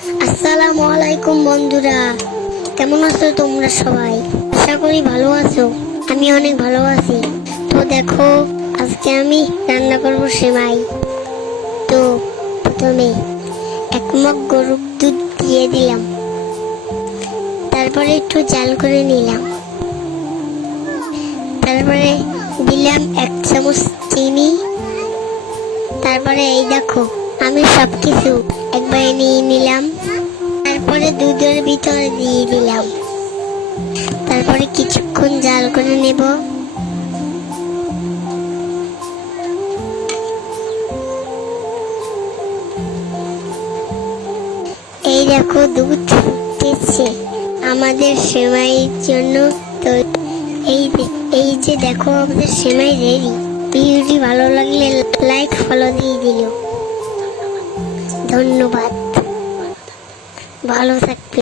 আসসালামু আলাইকুম বন্ধুরা, কেমন আছো তোমরা সবাই? আশা করি ভালো আছো। আমি অনেক ভালো আছি। তো দেখো, আজকে আমি রান্না করব সেমাই। তো প্রথমে 1 মগ গরুর দুধ দিয়ে দিলাম, তারপরে একটু জাল করে নিলাম, তারপরে দিলাম 1 চামচ চিনি। তারপরে এই দেখো, আমি সবকিছু একবারে নিয়ে নিলাম, তারপরে দুধের ভিতরে দিয়ে দিলাম, তারপরে কিছুক্ষণ জাল করে নেব। এই দেখো, দুধ ফুটতেছে আমাদের সেমাইয়ের জন্য। তো এই যে দেখো, আমাদের সেমাই রেডি। ভিডিওটি ভালো লাগলে লাইক ফলো দিয়ে দিও। ধন্যবাদ, ভালো থাকবে।